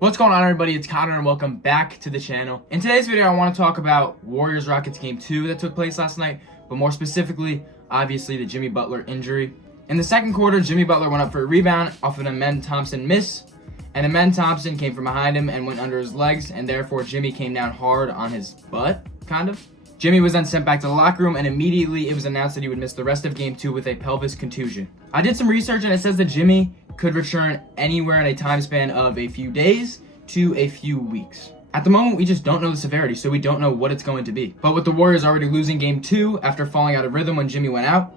What's going on, everybody? It's Connor and welcome back to the channel. In today's video, I want to talk about Warriors-Rockets Game 2 that took place last night, but more specifically, obviously, the Jimmy Butler injury. In the second quarter, Jimmy Butler went up for a rebound off an Amen Thompson miss, and Amen Thompson came from behind him and went under his legs, and therefore Jimmy came down hard on his butt, kind of. Jimmy was then sent back to the locker room, and immediately it was announced that he would miss the rest of Game 2 with a pelvis contusion. I did some research, and it says that Jimmy could return anywhere in a time span of a few days to a few weeks. At the moment, we just don't know the severity, so we don't know what it's going to be. But with the Warriors already losing Game 2 after falling out of rhythm when Jimmy went out,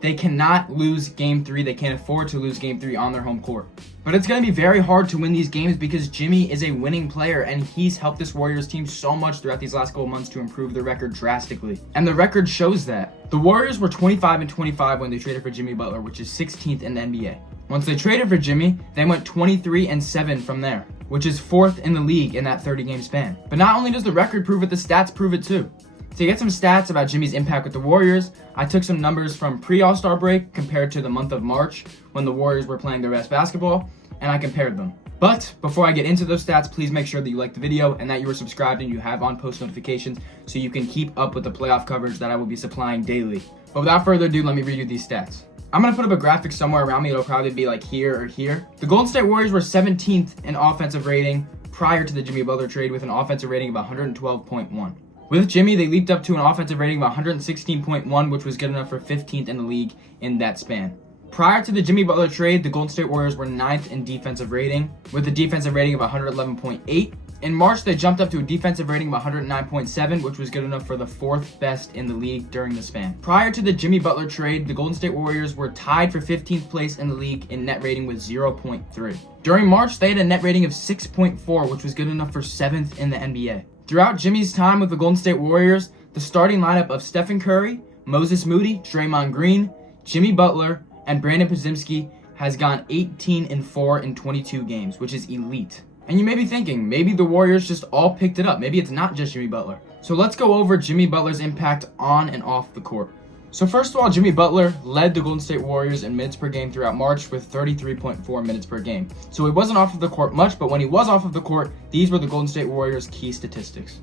they cannot lose Game 3. They can't afford to lose Game 3 on their home court. But it's going to be very hard to win these games because Jimmy is a winning player, and he's helped this Warriors team so much throughout these last couple months to improve their record drastically. And the record shows that. The Warriors were 25-25 when they traded for Jimmy Butler, which is 16th in the NBA. Once they traded for Jimmy, they went 23-7 from there, which is 4th in the league in that 30-game span. But not only does the record prove it, the stats prove it too. To get some stats about Jimmy's impact with the Warriors, I took some numbers from pre-All-Star break compared to the month of March when the Warriors were playing their best basketball, and I compared them. But before I get into those stats, please make sure that you like the video and that you are subscribed and you have on post notifications so you can keep up with the playoff coverage that I will be supplying daily. But without further ado, let me read you these stats. I'm going to put up a graphic somewhere around me. It'll probably be like here or here. The Golden State Warriors were 17th in offensive rating prior to the Jimmy Butler trade with an offensive rating of 112.1. With Jimmy, they leaped up to an offensive rating of 116.1, which was good enough for 15th in the league in that span. Prior to the Jimmy Butler trade, the Golden State Warriors were 9th in defensive rating with a defensive rating of 111.8. In March, they jumped up to a defensive rating of 109.7, which was good enough for the 4th best in the league during the span. Prior to the Jimmy Butler trade, the Golden State Warriors were tied for 15th place in the league in net rating with 0.3. During March, they had a net rating of 6.4, which was good enough for 7th in the NBA. Throughout Jimmy's time with the Golden State Warriors, the starting lineup of Stephen Curry, Moses Moody, Draymond Green, Jimmy Butler, and Brandon Podziemski has gone 18-4 in 22 games, which is elite. And you may be thinking, maybe the Warriors just all picked it up. Maybe it's not just Jimmy Butler. So let's go over Jimmy Butler's impact on and off the court. So first of all, Jimmy Butler led the Golden State Warriors in minutes per game throughout March with 33.4 minutes per game. So he wasn't off of the court much, but when he was off of the court, these were the Golden State Warriors' key statistics.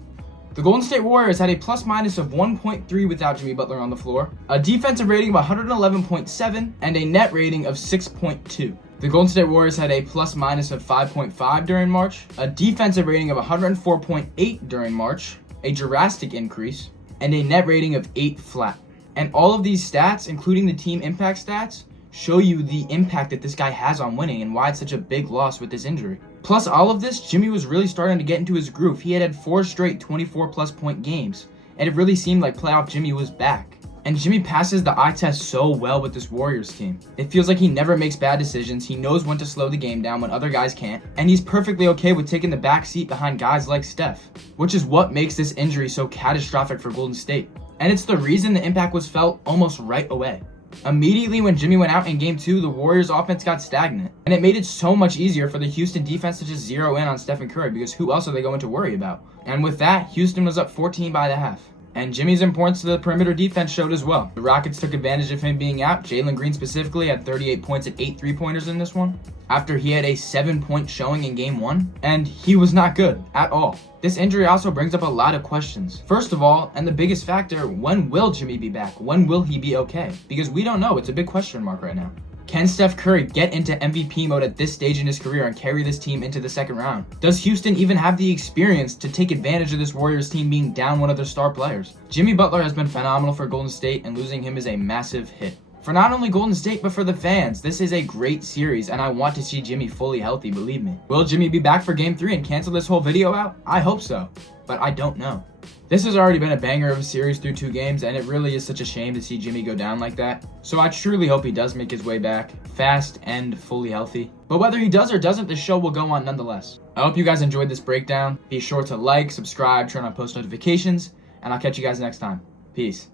The Golden State Warriors had a plus-minus of 1.3 without Jimmy Butler on the floor, a defensive rating of 111.7, and a net rating of 6.2. The Golden State Warriors had a plus-minus of 5.5 during March, a defensive rating of 104.8 during March, a drastic increase, and a net rating of 8 flat. And all of these stats, including the team impact stats, show you the impact that this guy has on winning and why it's such a big loss with this injury. Plus all of this, Jimmy was really starting to get into his groove. He had 4 straight 24-plus point games, and it really seemed like playoff Jimmy was back. And Jimmy passes the eye test so well with this Warriors team. It feels like he never makes bad decisions. He knows when to slow the game down when other guys can't. And he's perfectly okay with taking the back seat behind guys like Steph, which is what makes this injury so catastrophic for Golden State. And it's the reason the impact was felt almost right away. Immediately when Jimmy went out in Game 2, the Warriors offense got stagnant. And it made it so much easier for the Houston defense to just zero in on Stephen Curry because who else are they going to worry about? And with that, Houston was up 14 by the half. And Jimmy's importance to the perimeter defense showed as well. The Rockets took advantage of him being out. Jalen Green specifically had 38 points and 8 3-pointers in this one, after he had a 7-point showing in Game 1, and he was not good at all. This injury also brings up a lot of questions. First of all, and the biggest factor, when will Jimmy be back? When will he be okay? Because we don't know. It's a big question mark right now. Can Steph Curry get into MVP mode at this stage in his career and carry this team into the second round? Does Houston even have the experience to take advantage of this Warriors team being down one of their star players? Jimmy Butler has been phenomenal for Golden State, and losing him is a massive hit. For not only Golden State, but for the fans, this is a great series, and I want to see Jimmy fully healthy, believe me. Will Jimmy be back for Game 3 and cancel this whole video out? I hope so, but I don't know. This has already been a banger of a series through 2 games, and it really is such a shame to see Jimmy go down like that. So I truly hope he does make his way back, fast and fully healthy. But whether he does or doesn't, the show will go on nonetheless. I hope you guys enjoyed this breakdown. Be sure to like, subscribe, turn on post notifications, and I'll catch you guys next time. Peace.